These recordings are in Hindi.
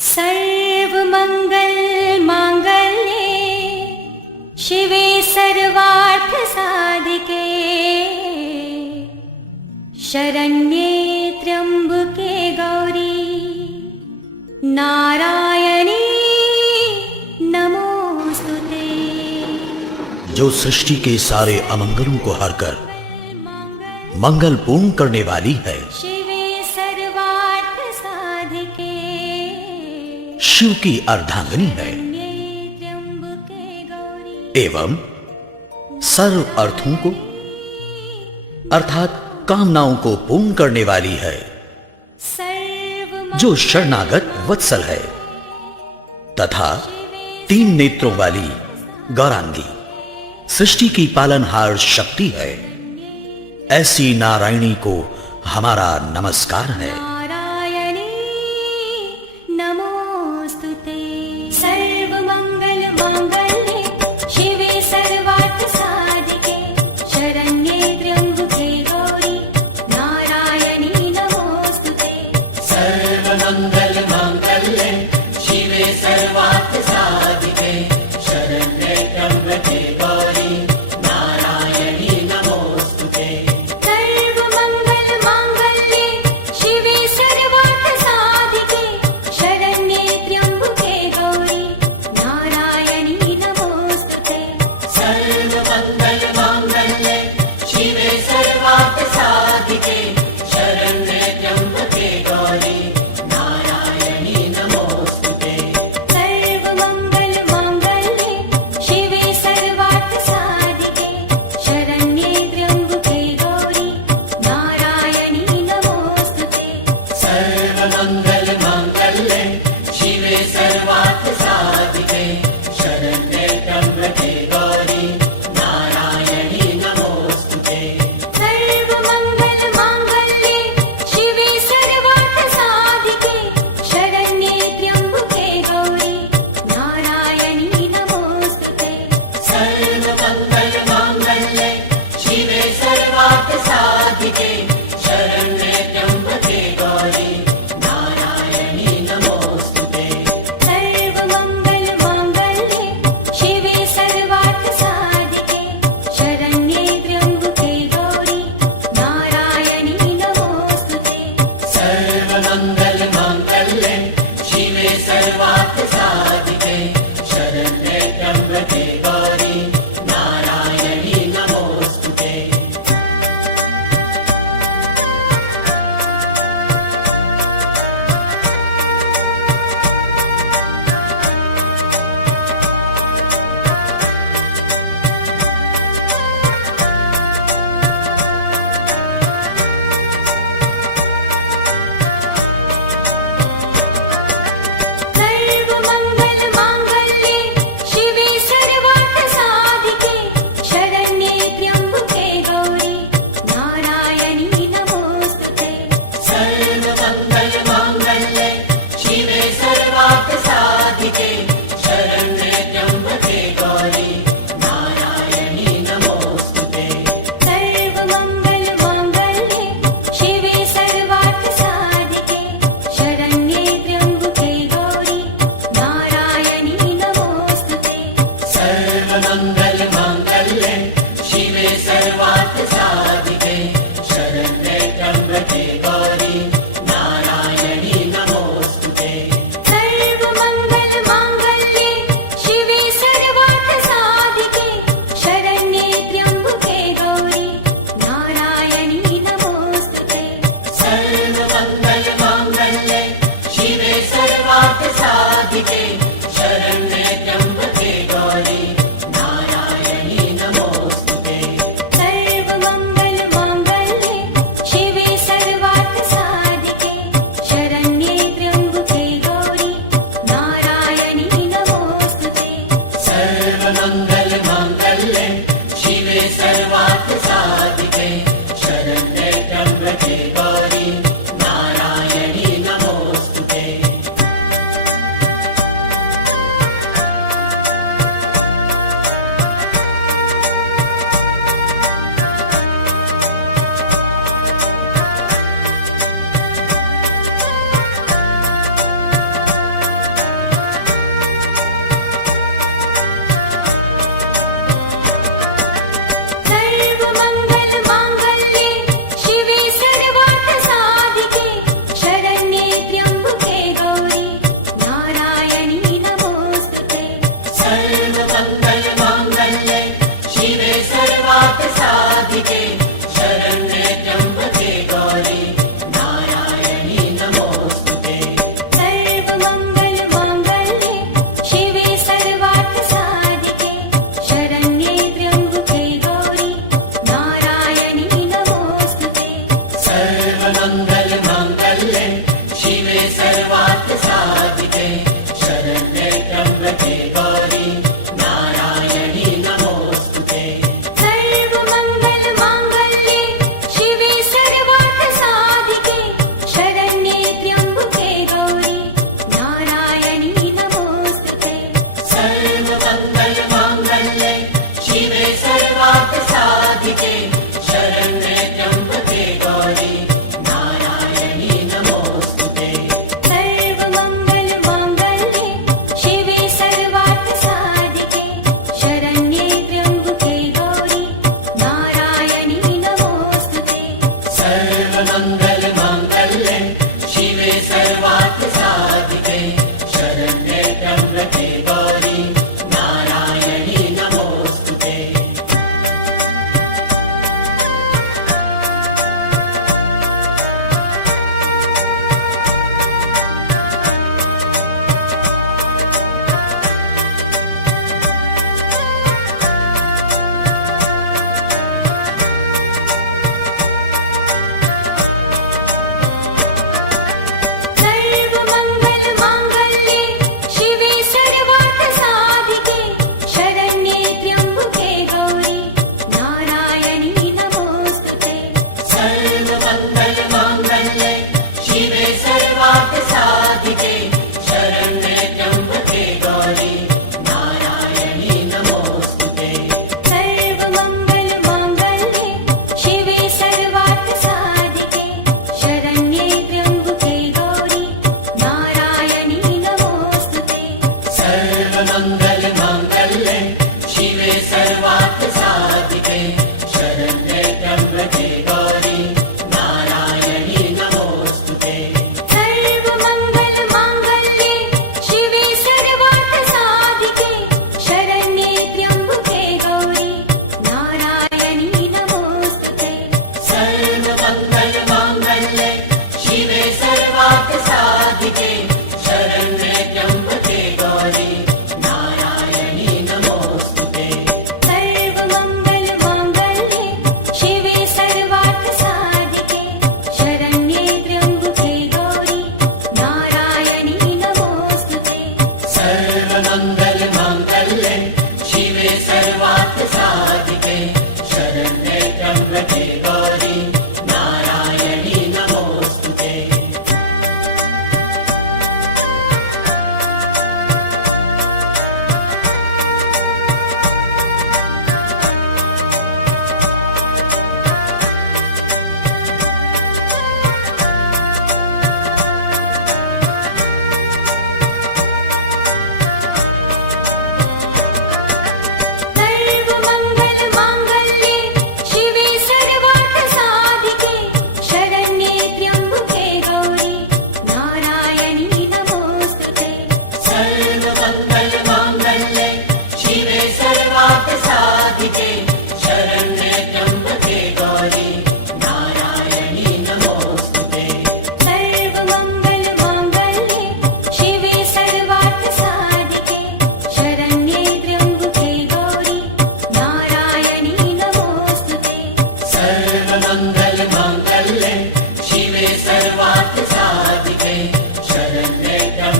सर्वमंगल मांगल्ये शिवे सर्वार्थ साधिके शरण्ये त्र्यंबके गौरी नारायणी नमोस्तुते। जो सृष्टि के सारे अमंगलों को हरकर मंगल पूर्ण करने वाली है, शिवे सर्वार्थ साधिके शिव की अर्धांगिनी है त्र्यंबके गौरी एवं सर्व अर्थों को अर्थात कामनाओं को पूर्ण करने वाली है, जो शरणागत वत्सल है तथा 3 नेत्रों वाली गौरांगी सृष्टि की पालनहार शक्ति है। ऐसी नारायणी को हमारा नमस्कार है। नारायणी नमोस्तुते। सर्वमंगल मांगल्ये शिवे सर्वार्थ साधिके शरण्ये त्र्यंबके गौरी नारायणी नमोस्तुते। सर्वमंगल मांगल्ये शिवे सर्वार्थ साधिके शरण्ये त्र्यंबके गौरी नारायणी नमोस्तुते। सर्वमंगल मांगल्ये शिवे सर्वार्थ साधिके शरण्ये त्र्यंबके गौरी नारायणी नमोस्तुते। सर्वमंगल मांगल्ये शिवे सर्वार्थ साधिके शरण्ये त्र्यंबके गौरी नारायणी नमोस्तुते। सर्वमंगल मांगल्ये शिवे सर्वार्थ साधिके शरण्ये त्र्यंबके गौरी नारायणी नमोस्तुते। सर्वमंगल मांगल्ये शिवे सर्वार्थ साधिके शरण्ये त्र्यंबके गौरी नारायणी नमोस्तुते। सर्वमंगल मांगल्ये शिवे सर्वार्थ साधिके शरण्ये त्र्यंबके गौरी नारायणी नमोस्तुते। सर्वमंगल मांगल्ये शिवे सर्वार्थ साधिके शरण्ये त्र्यंबके गौरी नारायणी नमोस्तुते। सर्वमंगल मांगल्ये शिवे सर्वार्थ साधिके शरण्ये त्र्यंबके गौरी नारायणी नमोस्तुते। सर्वमंगल मांगल्ये शिवे सर्वार्थ साधिके शरण्ये त्र्यंबके गौरी नारायणी नमोस्तुते। सर्वमंगल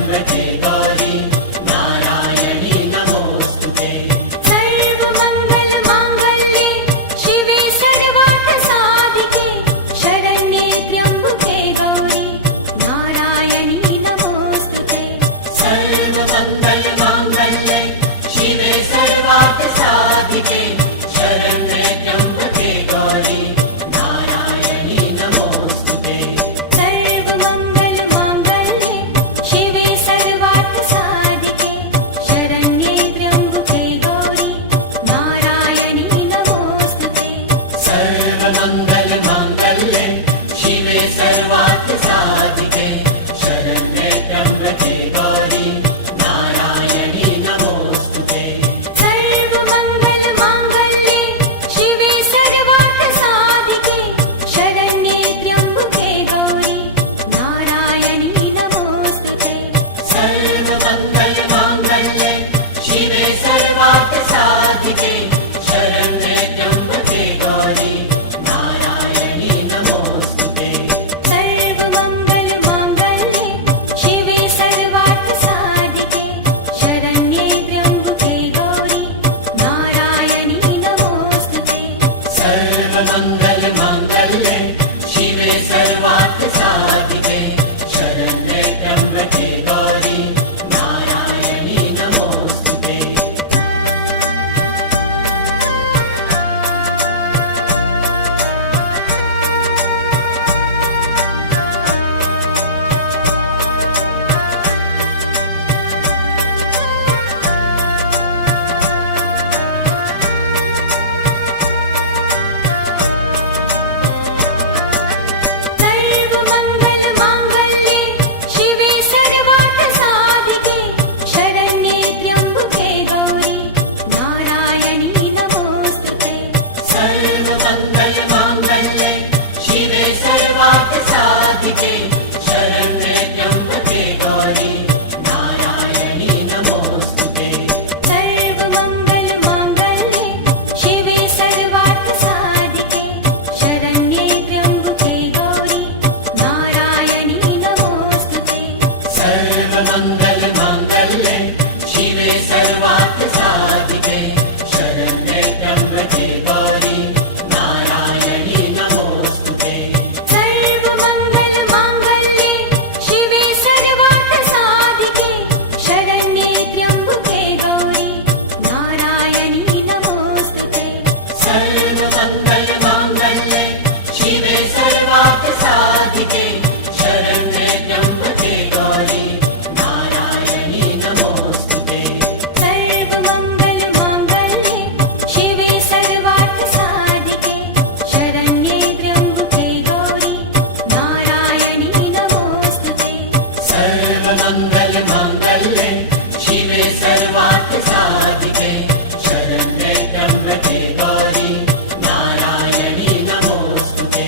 त्र्यम्बके गौरी नारायणी नमोऽस्तुते सर्वमङ्गलमाङ्गल्ये शिवे सर्वार्थसाधिके शरण्ये त्र्यम्बके गौरी नारायणी नमोऽस्तुते सर्वमङ्गलमाङ्गल्ये शिवे सर्वार्थसाधिके शरण्ये त्र्यम्बके गौरी नारायणी नमोऽस्तुते सर्वमङ्गलमाङ्गल्ये शिवे सर्वार्थसाधिके शरण्ये त्र्यम्बके गौरी नारायणी नमोऽस्तुते सर्वमङ्गलमाङ्गल्ये शिवे सर्वार्थसाधिके शरण्ये त्र्यम्बके गौरी नारायणी नमोऽस्तुते सर्वमङ्गलमाङ्गल्ये शिवे सर्वार्थसाधिके शरण्ये त्र्यम्बके गौरी नारायणी नमोऽस्तुते सर्वमङ्गलमाङ्गल्ये शिवे सर्वार्थसाधिके शरण्ये त्र्यम्बके गौरी नारायणी नमोऽस्तुते सर्वमङ्गलमाङ्गल्ये शिवे सर्वार्थसाधिके शरण्ये त्र्यम्बके गौरी नारायणी नमोऽस्तुते सर्वमङ्गलमाङ्गल्ये शिवे सर्वार्थसाधिके शरण्ये त्र्यम्बके गौरी नारायणी नमोऽस्तुते सर्वमङ्गलमाङ्गल्ये शिवे सर्वार्थसाधिके शरण्ये त्र्यम्बके गौरी नारायणी नमोऽस्तुते सर्वमङ्गलमाङ्गल्ये शिवे सर्वार्थसाधिके शरण्ये त्र्यम्बके गौरी नारायणी नमोऽस्तुते सर्वमङ्गलमाङ्गल्ये शिवे सर्वार्थसाधिके शरण्ये त्र्यम्बके गौरी नारायणी नमोऽस्तुते सर्वमङ्गलमाङ्गल्ये शिवे सर्वार्थसाधिके शरण्ये त्र्यम्बके गौरी नारायणी नमोऽस्तुते सर्वमङ्गलमाङ्गल्ये शिवे सर्वार्थसाधिके शरण्ये त्र्यम्बके गौरी नारायणी नमोऽस्तुते सर्वमङ्गलमाङ्गल्ये शिवे सर्वार्थसाधिके शरण्ये त्र्यम्बके गौरी नारायणी नमोऽस्तुते सर्वमङ्गलमाङ्गल्ये शिवे सर्वार्थसाधिके शरण्ये त्र्यम्बके गौरी नारायणी नमोऽस्तुते सर्वमङ्गलमाङ्गल्ये शिवे सर्वार्थसाधिके शरण्ये त्र्यम्बके गौरी नारायणी नमोऽस्तुते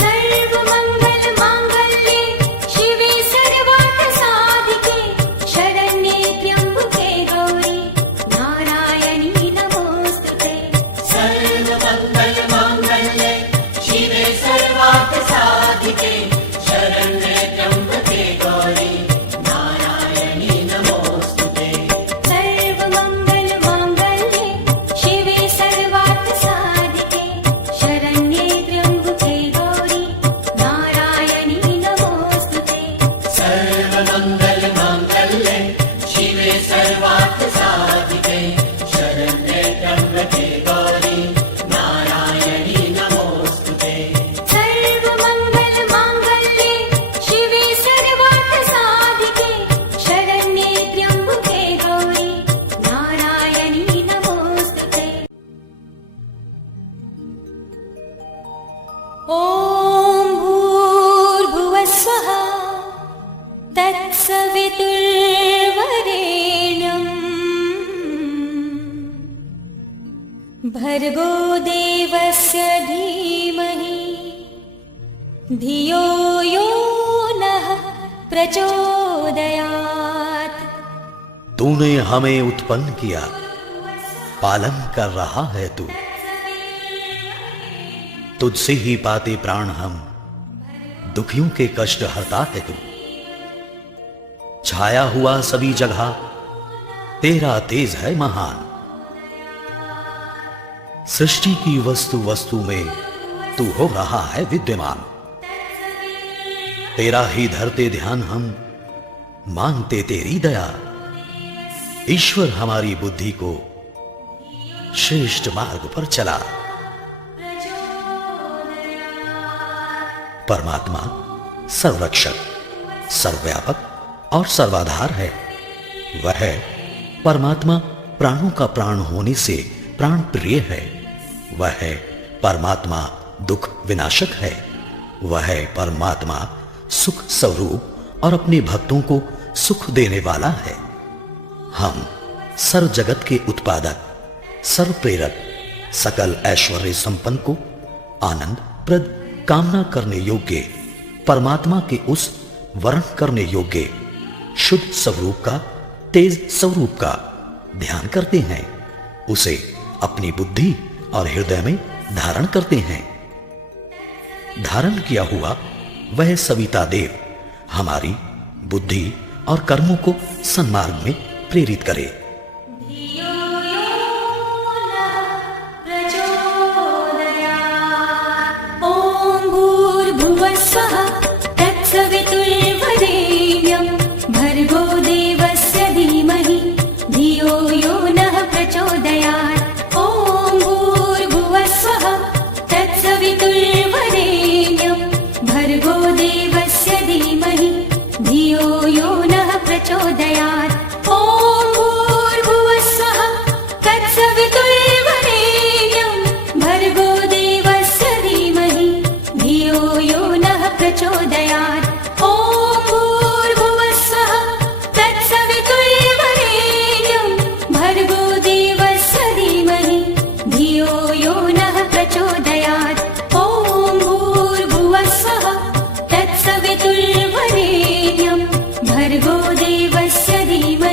सर्वमङ्गलमाङ्गल्ये शिवे सर्वार्थसाधिके शरण्ये त्र्यम्बके गौरी नारायणी नमोऽस्तुते सर्वमङ्गलमाङ्गल्ये शिवे सर्वार्थसाधिके शरण्ये त्र्यम्बके गौरी नारायणी नमोऽस्तुते सर्वमङ्गलमाङ्गल्ये शिवे सर्वार्थसाधिके शरण्ये त्र्यम्बके गौरी नारायणी नमोऽस्तुते सर्वमङ्गलमाङ्गल्ये शिवे सर्वार्थसाधिके शरण्ये त्र्यम्बके गौरी नारायणी नमोऽस्तुते सर्वमङ्गलमाङ्गल्ये शिवे सर्वार्थसाधिके शरण्ये त्र्यम्बके गौरी नारायणी नमोऽस्तुते ॐ भूर्भुवस्वः तत्सवितुर्वरेण्यम् भर्गो देवस्य धीमहि धियो यो नः प्रचोदयात्। तूने हमें उत्पन्न किया, पालन कर रहा है तू। तुझसे ही पाते प्राण हम, दुखियों के कष्ट हरता है तू। छाया हुआ सभी जगह, तेरा तेज है महान। सृष्टि की वस्तु वस्तु में तू हो रहा है विद्यमान। तेरा ही धरते ध्यान हम, मांगते तेरी दया। ईश्वर हमारी बुद्धि को श्रेष्ठ मार्ग पर चला। परमात्मा सर्वरक्षक, सर्वव्यापक और सर्वाधार है। वह परमात्मा प्राणों का प्राण होने से प्राण प्रिय है। वह परमात्मा दुख विनाशक है। वह परमात्मा सुख स्वरूप और अपने भक्तों को सुख देने वाला है। हम सर्व जगत के उत्पादक, सर्व प्रेरक, सकल ऐश्वर्य संपन्न को आनंद प्रद, कामना करने योग्य, परमात्मा के उस वर्ण करने योग्य शुद्ध स्वरूप का, तेज स्वरूप का ध्यान करते हैं। उसे अपनी बुद्धि और हृदय में धारण करते हैं। धारण किया हुआ वह सविता देव हमारी बुद्धि और कर्मों को सन्मार्ग में प्रेरित करे। धियो यो नः प्रचोदयात्। ॐ भूर्भुवः स्वः तत्सवितुर्वरेण्यं भर्गो देवस्य धीमहि धियो यो नः प्रचोदयात्। ॐ भूर्भुवः स्वः तत्सवितुर्वरेण्यं भर्गो देवस्य धीमहि धियो यो नः प्रचोदयात्। ॐ भूर्भुवः स्वः तत्सवितुर्वरेण्यं भर्गो देवस्य धीमहि धियो यो नः प्रचोदयात्। ॐ भूर्भुवः स्वः तत्सवितुर्वरेण्यं भर्गो देवस्य धीमहि धियो यो नः प्रचोदयात्। ॐ भूर्भुवः स्वः तत्सवितुर्वरेण्यं भर्गो देवस्य धीमहि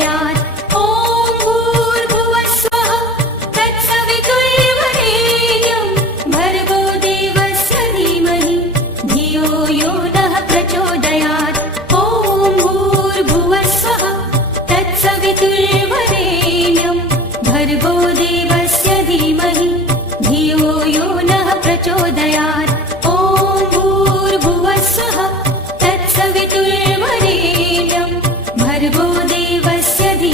प्रचोदयात् ॐ भूर्भुवः स्वः तत्सवितुर्वरेण्यं भर्गो देवस्य धीमहि धियो यो नः प्रचोदयात् ॐ भूर्भुवः स्वः तत्सवितुर्वरेण्यं भर्गो देवस्य धीमहि धियो यो नः प्रचोदयात् ॐ भूर्भुवः स्वः तत्सवितुर्वरेण्यं भर्गो देवस्य धीमहि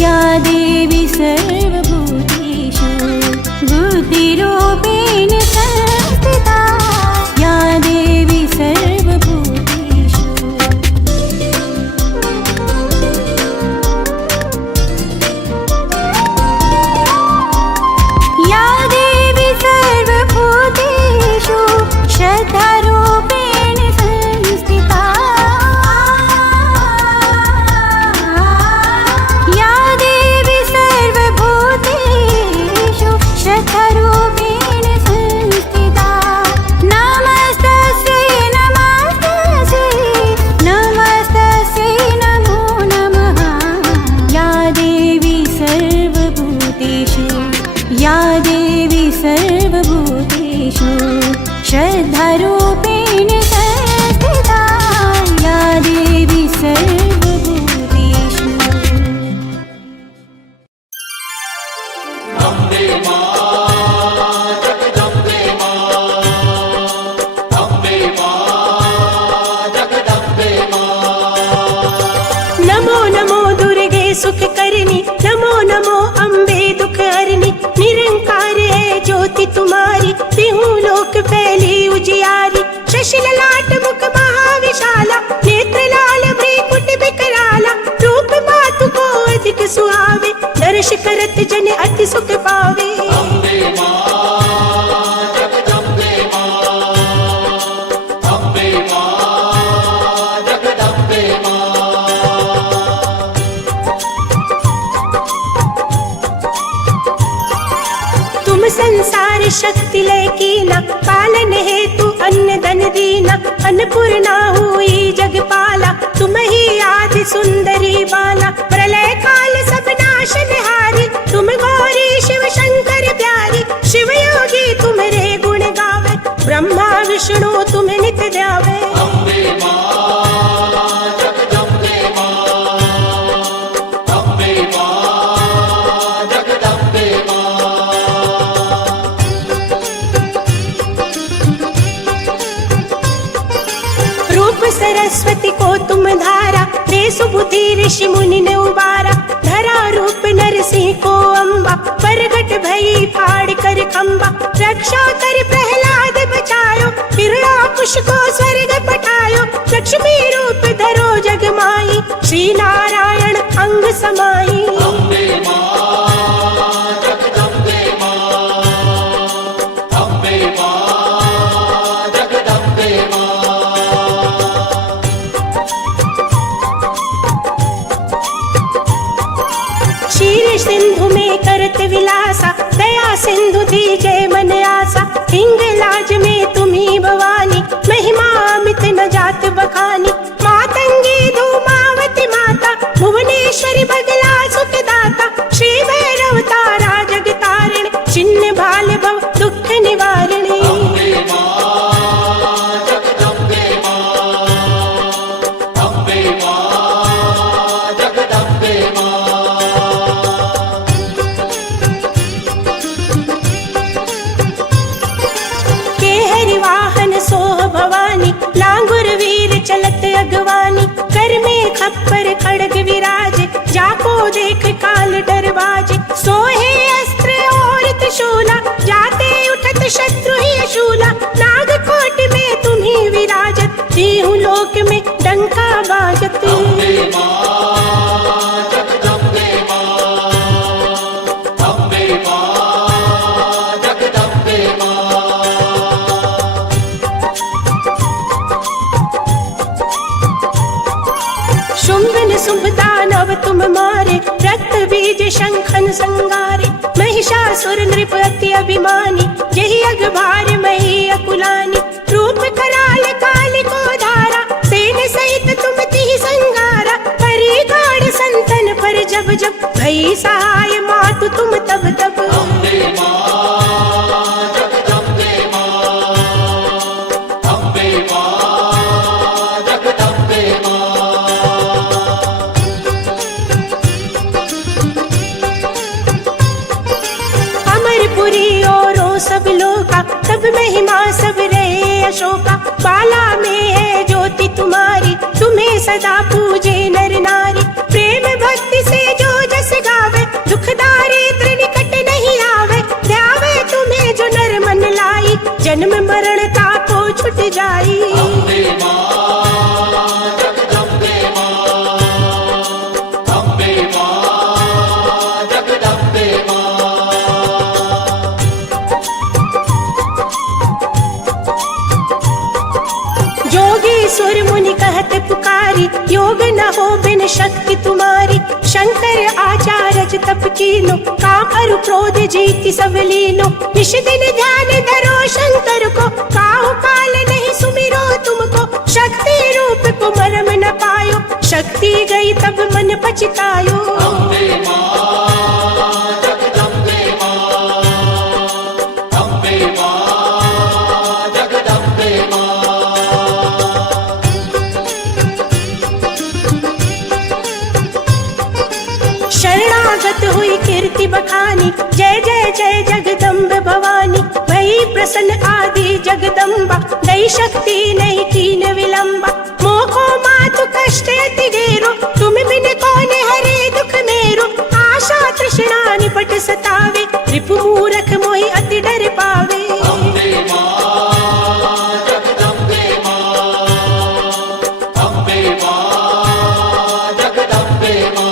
या देवी सर्वभूतेषु बुद्धिरूपेण संस्थिता या देवी सर्वभूतेषु या देवी सर्वभूतेषु श्रद्धारूपेण संस्थिता या देवी सर्वभूतेषु श्रद्धारूपेण संस्थिता नमस्तस्यै नमस्तस्यै नमो नमः या देवी सर्वभूतेषु या देवी सर्वभूतेषु श्रद्धारूपेण संस्थिता या देवी सर्वभूतेषु अम्बे मां जगदम्बे मां अम्बे मां जगदम्बे मां नमो नमो दुर्गे सुख करनी नमो नमो अम्बे दुख हरनी निरंकार है ज्योति तुम्हारी तिहु लोक फैली उजियारी शशि ललाट मुख महाविशाला नेत्र लाल भ्रीकुट बिकराला रूप मातु को अधिक सुहावे दर्श करत जन अति सुख पावे अम्बे मां जगदम्बे मां अम्बे मां जगदम्बे मां तुम संसार शक्ति लय कीना पालन हेतु अन्न धन दीना अन्नपूर्णा हुई जगपाला तुम ही आदि सुंदरी बाला प्रलय काल सब नाशनहारी तुम गौरी शिव शंकर प्यारी शिव योगी तुम्हारे गुण गावे ब्रह्मा विष्णु तुम नित ध्यावे अम्बे मां जगदम्बे मां अम्बे मां जगदम्बे मां रूप सरस्वती को तुम धारा दे सुबुद्धि ऋषि मुनि ने उबारा धरा रूप नरसिंह को अम्बा प्रगट भई फाड़ कर खम्बा रक्षा कर प्रहलाद बचायो हिरण्यकुश को स्वर्ग पठायो लक्ष्मी रूप धरो जग माई श्री नारायण अंग समाई अम्बे मां जगदम्बे मां अम्बे मां जगदम्बे मां क्षीर सिंधु में करत विलासा दया सिंधु दीजे मन आसा हिंगलाज में तुम्ही भवानी महिमा अमित न जात बखानी मातंगी धूमावती माता भुवनेश्वरी बगला सुख दाता श्री भैरव तारा जगतारिण चिन्ह भाल भव दुख निवारिणी अम्बे मां जगदम्बे मां अम्बे मां जगदम्बे मां के हरि वाहन सोह भवानी लांगुर वीर चलत अगवानी कर में खप्पर खड़ग विराज जाको देख काल डरवाज सोहे अस्त्र और त्रिशूला जाते उठत शत्रु ही शूला नागकोट में तुम्ही विराजत तीहु लोक में डंका बाजत अम्बे मां जगदम्बे मां अम्बे मां जगदम्बे मां शुंभ निशुंभ दानव तुम मारे रक्त बीज शंखन संगारे महिषासुर नृप अति अभिमानी जहि अग भार मही अकुलानी रूप कराल काल को धारा सेन सहित तुम तिहि संगारा परी गाढ़ संतन पर जब जब भई सहाय मातु तुम तब तब अम्बे मां जगदम्बे मां अम्बे मां जगदम्बे मां अमरपुरी और सब लोका सब महिमा सब रहे अशोका बाला में है ज्योति तुम्हारी तुम्हें सदा पूजे नर नारी प्रेम भक्ति से जो जस गा कीनो, काम अरु क्रोध जीति सब लीनो। निश दिन ध्यान धरो शंकर को, काहू काल नहीं सुमिरो तुमको। शक्ति रूप को मरम न पायो, शक्ति गई तब मन पछतायो। अम्बे मां जगदम्बे मां, अम्बे मां जगदम्बे मां। शरणागत हुई कीर्ति बखानी, जय जय जय जगदम्ब भवानी। भई प्रसन्न आदि जगदम्बा, दई शक्ति नहीं कीन विलंबा। मोको मातु कष्ट अति घेरो, तुम बिन कोने हरे दुख मेरो। आशा तृष्णा निपट सतावे, रिपु मूरख मोहि अति डर पावे। अम्बे मां जगदम्बे मां, अम्बे मां जगदम्बे मां।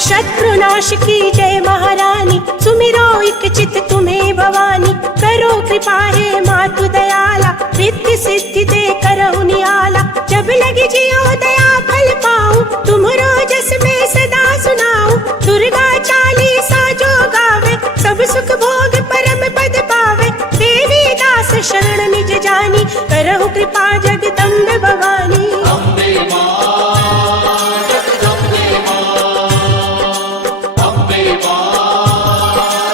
शत्रुनाश की जय महारानी, सुमिरो इक चित तुम्हें भवानी। करो कृपा है मातु दयाला, रिद्धि सिद्धि दे करहु नियाला। जब लगी जियो दया फल पाऊं, तुम्हरो जस में सदा सुनाऊं। दुर्गा चालीसा जो गावे, सब सुख भोग परम पद पावे। देवी दास शरण निज जानी, करहु कृपा जगदम्ब भवानी। अम्बे मां जगदम्बे मां, अम्बे मां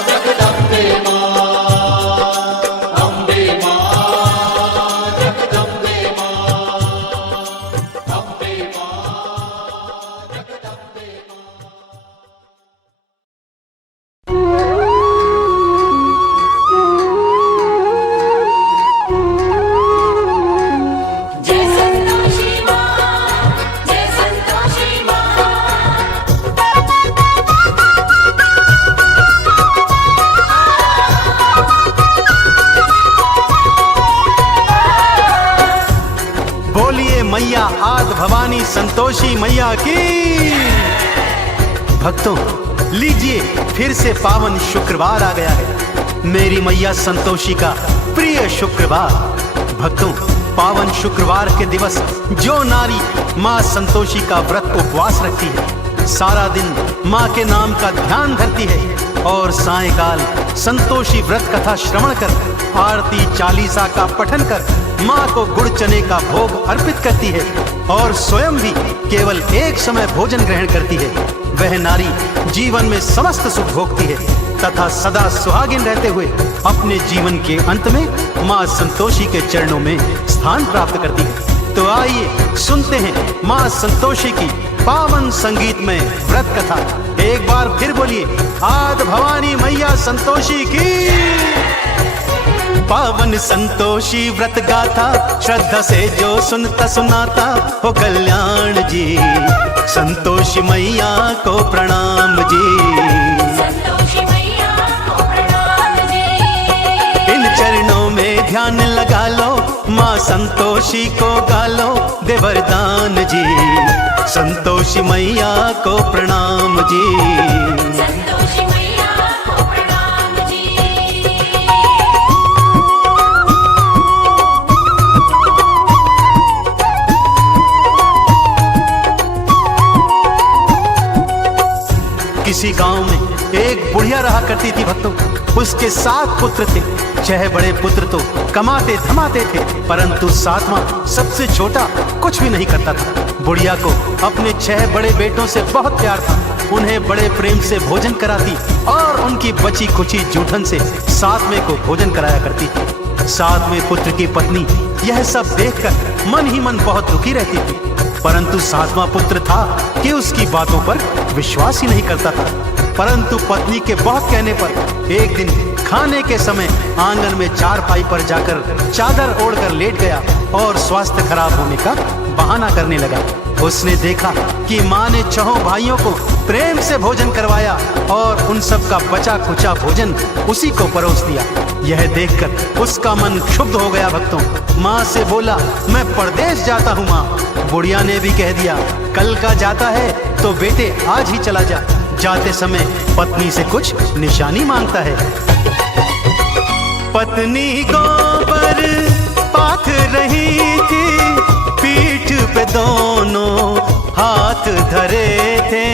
जगदम्बे मां, अम्बे मां जगदम्बे मां, अम्बे मां जगदम्बे मां। जय संतोषी मां, जय संतोषी मां। बोलिए मैया आद भवानी संतोषी मैया की। भक्तों लीजिए, फिर से पावन शुक्रवार आ गया है, मेरी मैया संतोषी का प्रिय शुक्रवार। भक्तों पावन शुक्रवार के दिवस जो नारी माँ संतोषी का व्रत उपवास रखती है, सारा दिन माँ के नाम का ध्यान धरती है और सायंकाल संतोषी व्रत कथा श्रवण कर, आरती चालीसा का पठन कर माँ को गुड़ चने का भोग अर्पित करती है और स्वयं भी केवल एक समय भोजन ग्रहण करती है, वह नारी जीवन में समस्त सुख भोगती है तथा सदा सुहागिन रहते हुए अपने जीवन के अंत में माँ संतोषी के चरणों में स्थान प्राप्त करती है। तो आइए सुनते हैं माँ संतोषी की पावन संगीत में व्रत कथा। एक बार फिर बोलिए, आद भवानी मैया संतोषी की। पावन संतोषी व्रत गाथा, श्रद्धा से जो सुनता सुनाता हो कल्याण जी। संतोषी मैया को प्रणाम जी, संतोषी मैया को प्रणाम जी। इन चरणों में ध्यान लगा लो, माँ संतोषी को गालो दे वरदान जी। संतोषी मैया को प्रणाम जी, संतोषी मैया को प्रणाम जी। किसी गांव में एक बुढ़िया रहा करती थी भक्तों। उसके 7 पुत्र थे। 6 बड़े पुत्र तो कमाते धमाते थे, परंतु 7वां सबसे छोटा कुछ भी नहीं करता था। बुढ़िया को अपने 6 बड़े बेटों से बहुत प्यार था। उन्हें बड़े प्रेम से भोजन कराती और उनकी बची खुची जूठन से 7वें को भोजन कराया करती थी। 7वें पुत्र की पत्नी यह सब देखकर मन ही मन बहुत दुखी रहती थी, परंतु 7वां पुत्र था कि उसकी बातों पर विश्वास ही नहीं करता था। परंतु पत्नी के बहुत कहने पर एक दिन खाने के समय आंगन में चारपाई पर जाकर चादर ओढ़कर लेट गया और स्वास्थ्य खराब होने का बहाना करने लगा। उसने देखा कि माँ ने 6 भाइयों को प्रेम से भोजन करवाया और उन सब का बचा खुचा भोजन उसी को परोस दिया। यह देखकर उसका मन क्षुब्ध हो गया भक्तों। माँ से बोला, मैं परदेश जाता हूँ माँ। बुढ़िया ने भी कह दिया, कल का जाता है तो बेटे आज ही चला जा। जाते समय पत्नी से कुछ निशानी मांगता है। पत्नी गोबर पाथ रही थी, पीठ दोनों हाथ धरे थे।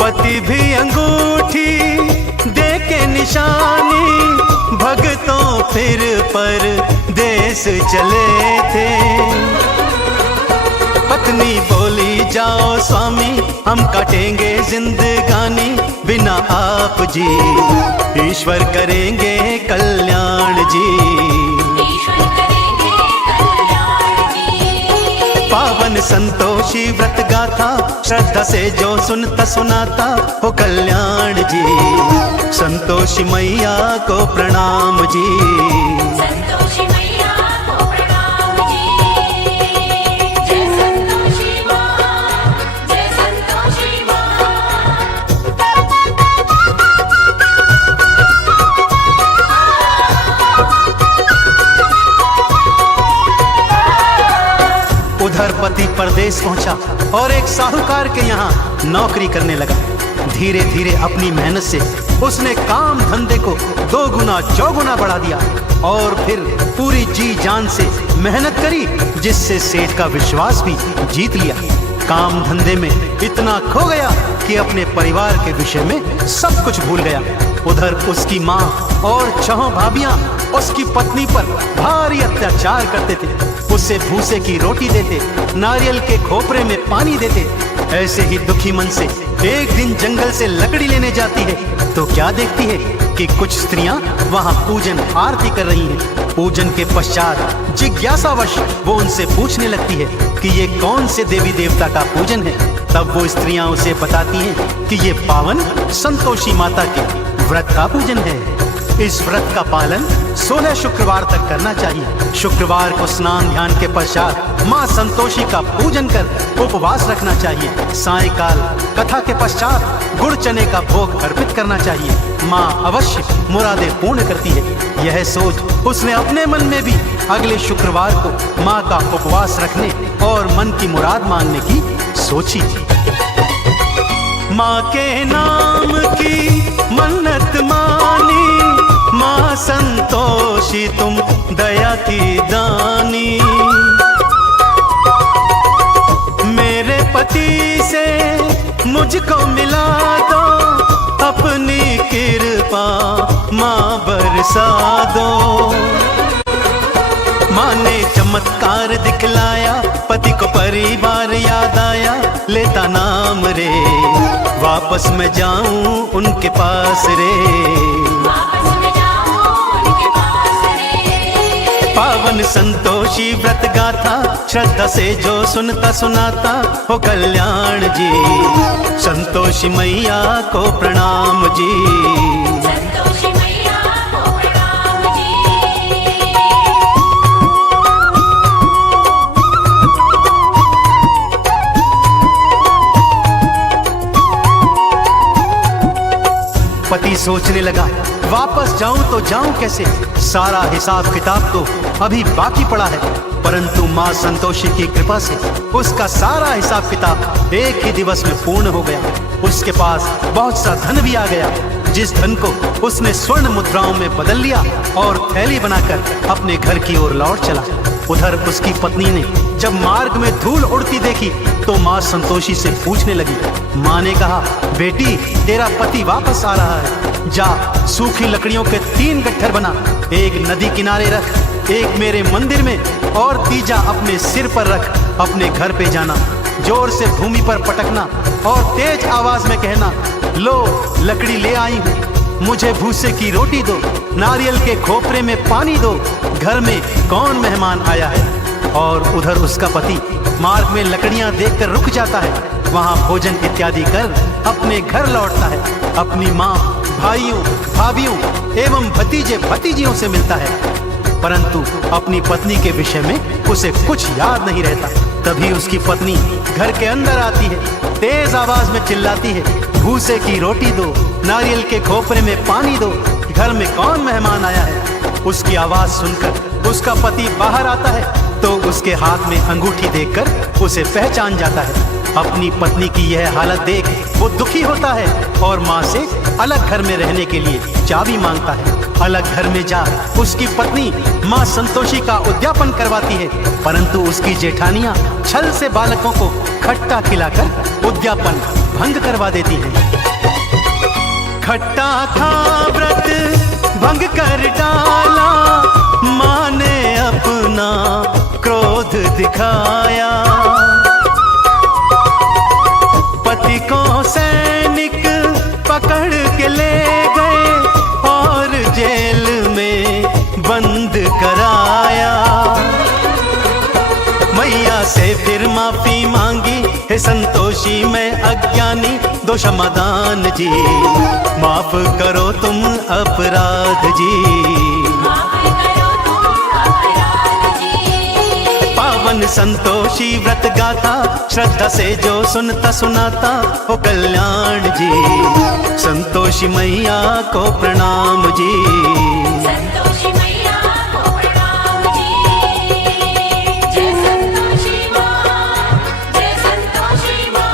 पति भी अंगूठी दे के निशानी भगतों फिर पर देश चले थे। पत्नी बोली जाओ स्वामी हम काटेंगे जिंदगानी बिना आप जी, ईश्वर करेंगे कल्याण जी। ईश्वर करेंगे कल्याण जी। पावन संतोषी व्रत गाथा श्रद्धा से जो सुनता सुनाता हो कल्याण जी। संतोषी मैया को प्रणाम जी। संतोषी मैया को प्रणाम जी। जय संतोषी माँ, जय संतोषी माँ। उधर पति परदेश पहुंचा और एक साहूकार के यहाँ नौकरी करने लगा। धीरे धीरे अपनी मेहनत से उसने काम धंधे को 2 गुना 4 गुना बढ़ा दिया और फिर पूरी जी जान से मेहनत करी, जिससे सेठ का विश्वास भी जीत लिया। काम धंधे में इतना खो गया कि अपने परिवार के विषय में सब कुछ भूल गया। उधर उसकी माँ और 6 भाभियां उसकी पत्नी पर भारी अत्याचार करते थे। उसे भूसे की रोटी देते, नारियल के खोपरे में पानी देते। ऐसे ही दुखी मन से एक दिन जंगल से लकड़ी लेने जाती है तो क्या देखती है कि कुछ स्त्रियां वहां पूजन आरती कर रही हैं। पूजन के पश्चात जिज्ञासावश वो उनसे पूछने लगती है कि ये कौन से देवी देवता का पूजन है। तब वो स्त्रियां उसे बताती हैं कि ये पावन संतोषी माता के व्रत का पूजन है। इस व्रत का पालन 16 शुक्रवार तक करना चाहिए। शुक्रवार को स्नान ध्यान के पश्चात माँ संतोषी का पूजन कर उपवास रखना चाहिए। सायंकाल कथा के पश्चात गुड़ चने का भोग अर्पित करना चाहिए। माँ अवश्य मुरादें पूर्ण करती है। यह सोच उसने अपने मन में भी अगले शुक्रवार को माँ का उपवास रखने और मन की मुराद मांगने की सोची। माँ के नाम की मन्नत मानी, माँ संतोषी तुम दया की दानी। मेरे पति से मुझको मिला दो, अपनी कृपा माँ बरसा दो। माँ ने चमत्कार दिखलाया, पति को परिवार याद आया। लेता नाम रे वापस मैं जाऊं उनके पास रे। वापस में जाऊं उनके पास रे। पावन संतोषी व्रत गाथा श्रद्धा से जो सुनता सुनाता हो कल्याण जी। संतोषी मैया को प्रणाम जी। संतोषी मैया को प्रणाम जी। पति सोचने लगा वापस जाऊं तो जाऊं कैसे, सारा हिसाब किताब तो अभी बाकी पड़ा है। परंतु माँ संतोषी की कृपा से उसका सारा हिसाब किताब एक ही दिवस में पूर्ण हो गया। उसके पास बहुत सा धन भी आ गया, जिस धन को उसने स्वर्ण मुद्राओं में बदल लिया और थैली बनाकर अपने घर की ओर लौट चला। उधर उसकी पत्नी ने जब मार्ग में धूल उड़ती देखी तो माँ संतोषी से पूछने लगी। माँ ने कहा, बेटी तेरा पति वापस आ रहा है, जा सूखी लकड़ियों के 3 गट्ठर बना, एक नदी किनारे रख, एक मेरे मंदिर में और तीजा अपने सिर पर रख। अपने घर पे जाना, जोर से भूमि पर पटकना और तेज आवाज में कहना, लो लकड़ी ले आई हूँ, मुझे भूसे की रोटी दो, नारियल के खोपरे में पानी दो, घर में कौन मेहमान आया है। और उधर उसका पति मार्ग में लकड़ियां देखकर रुक जाता है, वहां भोजन इत्यादि कर अपने घर लौटता है। अपनी माँ, भाइयों, भाभियों एवं भतीजे भतीजियों से मिलता है, परंतु अपनी पत्नी के विषय में उसे कुछ याद नहीं रहता। तभी उसकी पत्नी घर के अंदर आती है, तेज आवाज में चिल्लाती है, भूसे की रोटी दो, नारियल के खोपरे में पानी दो, घर में कौन मेहमान आया है। उसकी आवाज सुनकर उसका पति बाहर आता है तो उसके हाथ में अंगूठी देखकर उसे पहचान जाता है। अपनी पत्नी की यह हालत देख वो दुखी होता है और माँ से अलग घर में रहने के लिए चाबी मांगता है। अलग घर में जा उसकी पत्नी माँ संतोषी का उद्यापन करवाती है, परंतु उसकी जेठानियाँ छल से बालकों को खट्टा खिलाकर उद्यापन भंग करवा देती हैं। खट्टा खा व्रत भंग कर डाला, माँ ने अपना क्रोध दिखाया। पति को सैनिक पकड़ के ले गए और जेल में बंद कराया। मैया से फिर माफी मांगी, हे संतोषी मैं अज्ञानी दो क्षमादान जी, माफ करो तुम अपराध जी। पावन संतोषी व्रत गाथा, श्रद्धा से जो सुनता सुनाता हो कल्याण जी। संतोषी मैया को प्रणाम जी। संतोषी मैया को प्रणाम जी। जय संतोषी माँ, जय संतोषी माँ।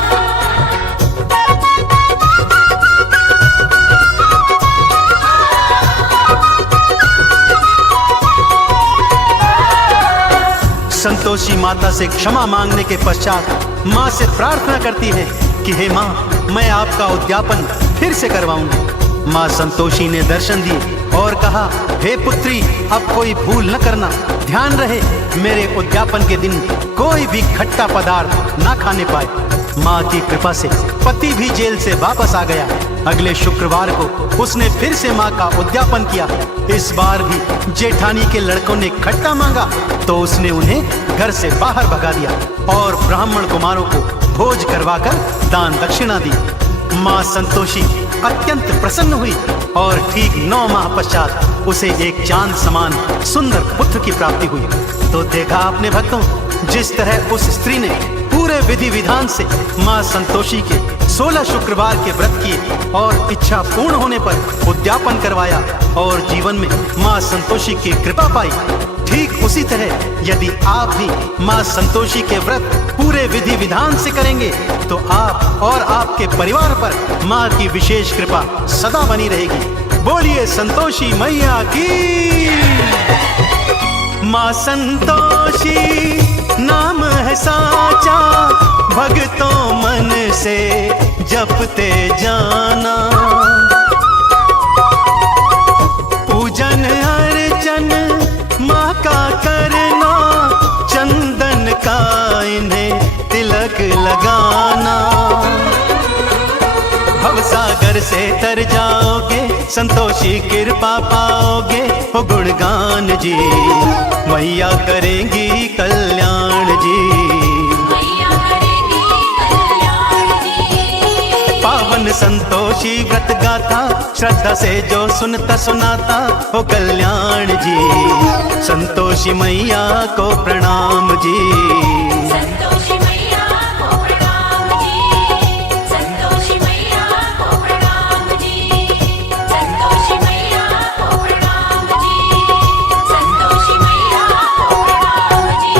संतोषी माता से क्षमा मांगने के पश्चात माँ से प्रार्थना करती है कि हे माँ, मैं आपका उद्यापन फिर से करवाऊंगी। माँ संतोषी ने दर्शन दिए और कहा, हे पुत्री, अब कोई भूल न करना, ध्यान रहे मेरे उद्यापन के दिन कोई भी खट्टा पदार्थ ना खाने पाए। माँ की कृपा से पति भी जेल से वापस आ गया। अगले शुक्रवार को उसने फिर से माँ का उद्यापन किया। इस बार भी जेठानी के लड़कों ने खट्टा मांगा तो उसने उन्हें घर से बाहर भगा दिया और ब्राह्मण कुमारों को भोज करवाकर दान दक्षिणा दी। माँ संतोषी अत्यंत प्रसन्न हुई और ठीक 9 माह पश्चात उसे एक चांद समान सुंदर पुत्र की प्राप्ति हुई। तो देखा आपने भक्तों, जिस तरह उस स्त्री ने पूरे विधि विधान से माँ संतोषी के 16 शुक्रवार के व्रत किए और इच्छा पूर्ण होने पर उद्यापन करवाया और जीवन में माँ संतोषी की कृपा पाई। ठीक उसी तरह यदि आप भी माँ संतोषी के व्रत पूरे विधि विधान से करेंगे तो आप और आपके परिवार पर माँ की विशेष कृपा सदा बनी रहेगी। बोलिए संतोषी मैया की। माँ संतोषी नाम है साचा, भक्तों मन से जपते जाना। पूजन अर्चन माँ का करना, चंदन का इन्हें तिलक लगाना। भवसागर से तर जाओगे, संतोषी कृपा पाओगे, हो गुणगान जी, मैया करेंगी कल्याण जी। मैया करेगी कल्याण जी। पावन संतोषी व्रत गाथा, श्रद्धा से जो सुनता सुनाता हो कल्याण जी। संतोषी मैया को प्रणाम जी। संतोषी मैया को प्रणाम जी। संतोषी मैया को प्रणाम जी। संतोषी मैया को प्रणाम जी। संतोषी मैया को प्रणाम जी।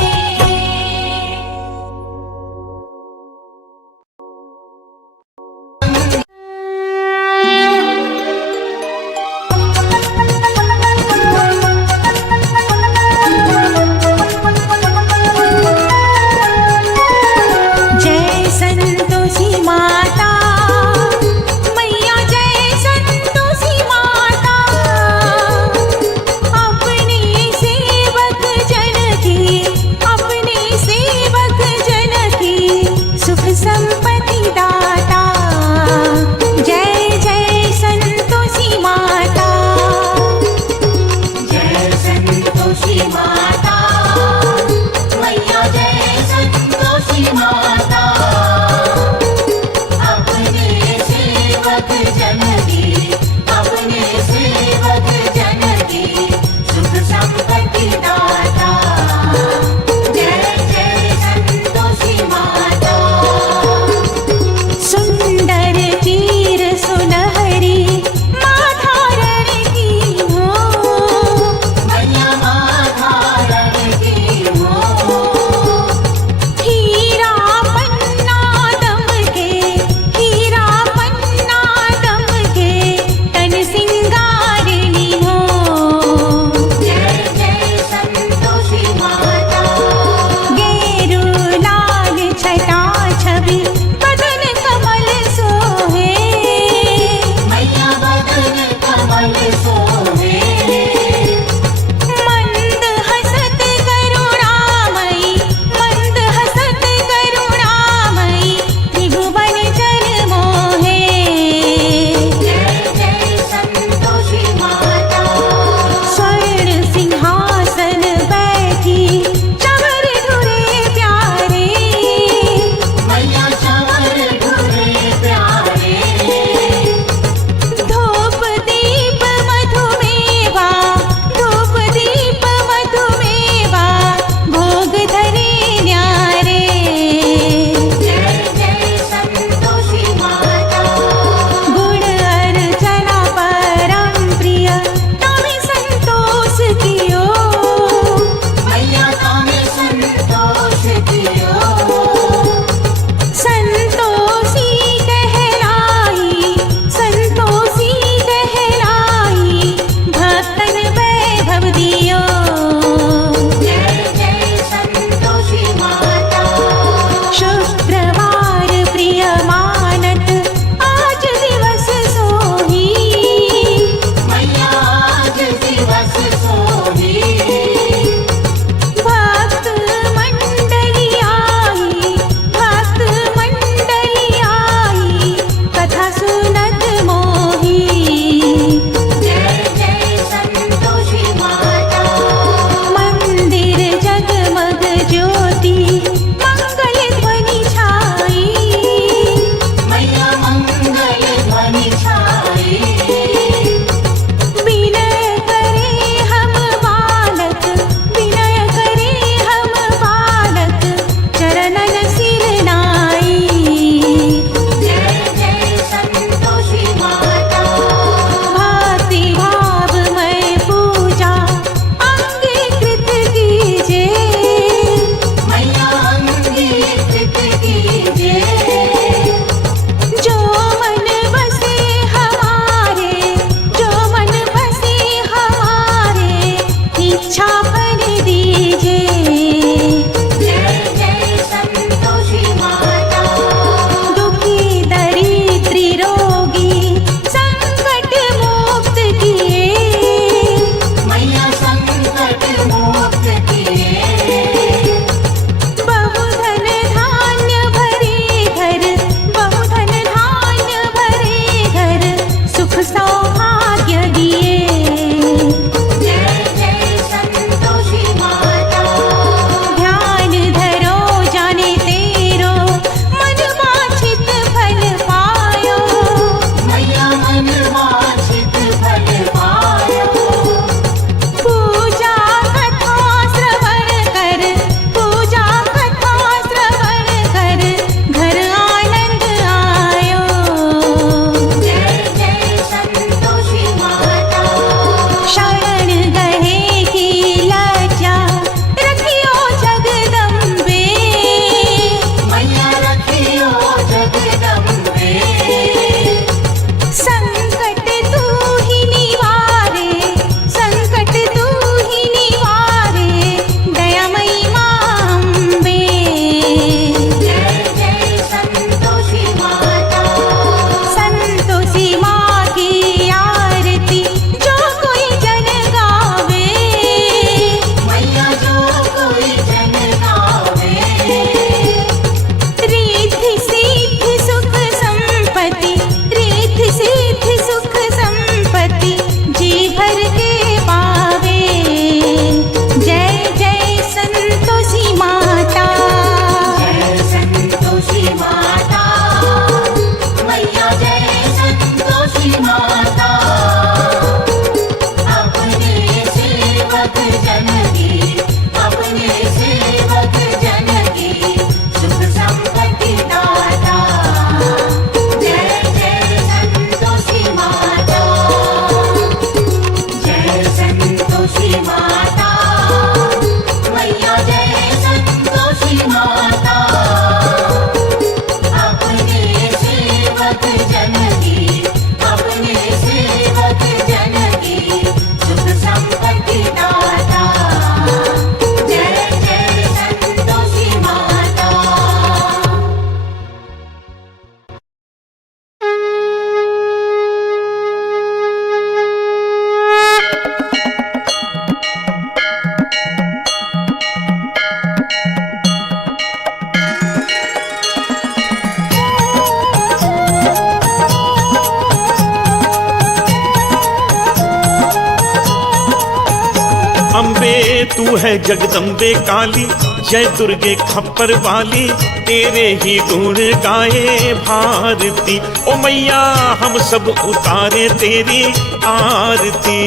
तू है जगदम्बे काली, जय दुर्गे खप्पर वाली, तेरे ही गुण गाए भारती। ओ मैया हम सब उतारे तेरी आरती।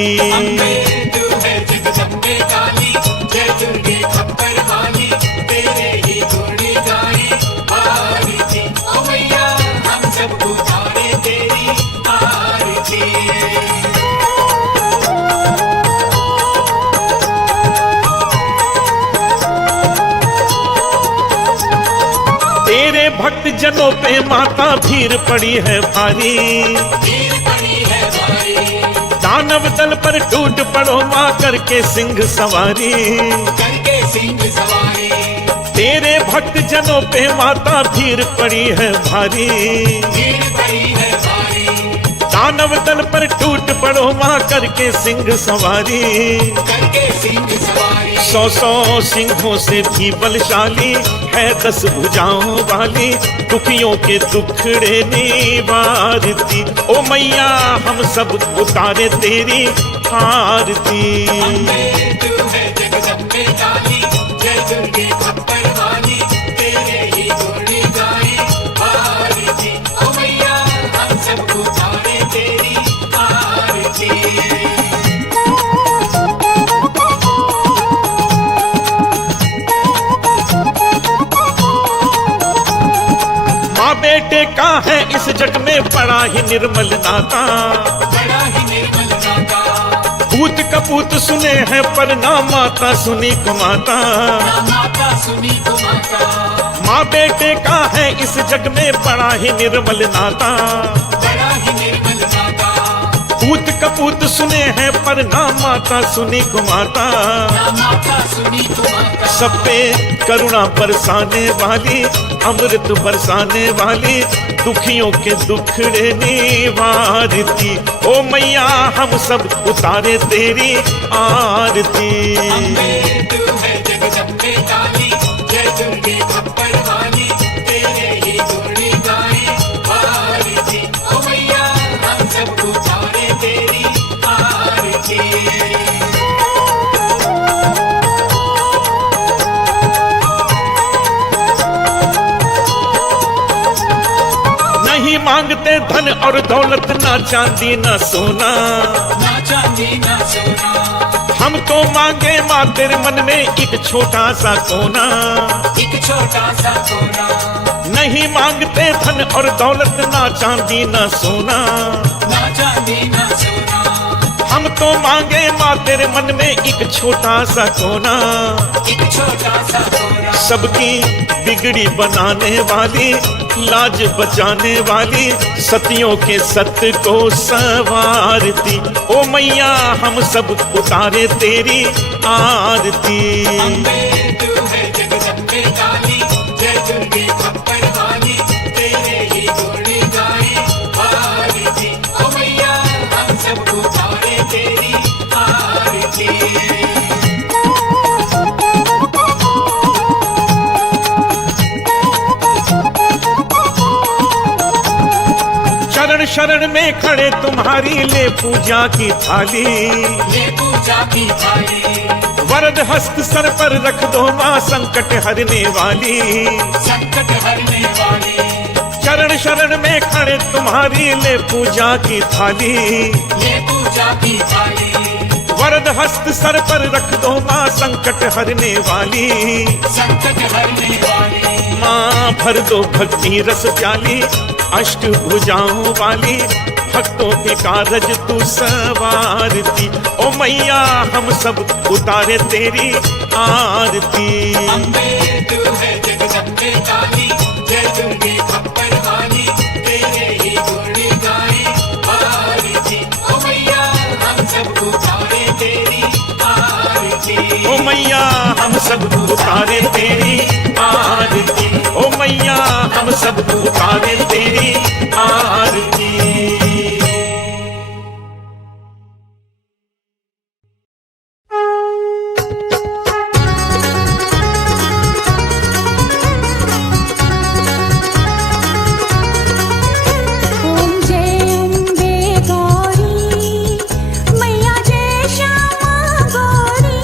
तू है जगदम्बे काली, जय दुर्गे खप्पर वाली, तेरे ही गुण गाए भारती। ओ मैया हम सब उतारे तेरी आरती। तेरे भक्त जनों पे माता भीड़ पड़ी है भारी, भीड़ पड़ी है भारी, दानव दल पर टूट पड़ो माँ करके सिंह सवारी। करके सिंह सवारी, तेरे भक्त जनों पे माता भीड़ पड़ी है भारी, भीड़ पड़ी है भारी, दानव दल पर टूट पड़ो माँ करके सिंह सवारी। करके सिंह सवारी, 100 सिंहों से भी बलशाली है 10 भुजाओं वाली, दुखियों के दुखड़े निवारती। ओ मैया हम सब उतारे तेरी आरती। तू है जगदम्बे काली, जय दुर्गे खप्पर वाली, तेरे ही गुण गाए भारती। ओ मैया हम सब उतारे तेरी आरती। माँ बेटे का है इस जग में बड़ा ही निर्मल नाता, बड़ा ही निर्मल नाता, पूत कपूत सुने हैं पर ना माता सुनी को माता। ना माता सुनी को माता, माँ बेटे का है इस जग में बड़ा ही निर्मल नाता, बड़ा ही निर्मल नाता, पूत कपूत सुने हैं पर ना माता सुनी को माता। ना माता सुनी को माता, सब पे करुणा बरसाने वाली, अमृत बरसाने वाली, दुखियों के दुखड़े निवारती। ओ मैया हम सब उतारे तेरी आरती। तू है जगदम्बे काली, जय दुर्गे खप्पर वाली, तेरे ही गुण गाए भारती। ओ मैया हम सब उतारे तेरी आरती। नहीं मांगते धन और दौलत, ना चांदी ना सोना, ना चांदी ना सोना, हम तो मांगे माँ तेरे मन में एक छोटा सा कोना। एक छोटा सा कोना, नहीं मांगते धन और दौलत, ना चांदी ना सोना, ना चांदी ना सोना, हम तो मांगे माँ तेरे मन में एक छोटा सा कोना। एक छोटा सा कोना, सबकी बिगड़ी बनाने वाली, लाज बचाने वाली, सतियों के सत्य को संवारती। ओ मैया हम सब उतारे तेरी आरती। तू है जगदम्बे काली, जय दुर्गे खप्पर वाली, तेरे ही गुण गाए भारती। ओ मैया हम सब उतारे तेरी आरती। शरण शरण में खड़े तुम्हारी ले पूजा की थाली, ये पूजा की थाली, वरद हस्त सर पर रख दो माँ संकट हरने वाली। संकट हरने वाली, शरण शरण में खड़े तुम्हारी ले पूजा की थाली, ये पूजा की थाली, वरद हस्त सर पर रख दो माँ संकट हरने वाली। संकट हरने वाली, माँ भर दो भक्ति रस प्याली, अष्ट भुजाओं वाली, भक्तों के कारज तू सवारती। ओ मैया हम सब उतारे तेरी आरती। तू है जगदम्बे काली, जय दुर्गे खप्पर वाली, तेरे ही गुण गाए भारती। ओ मैया हम सब उतारे तेरी आरती। ओ मैया हम सब उतारे तेरी आरती। ओ मैया हम सब उतारे तेरी आरती। ओम जय अम्बे गौरी मैया जय श्यामा गौरी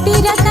कोटि रतन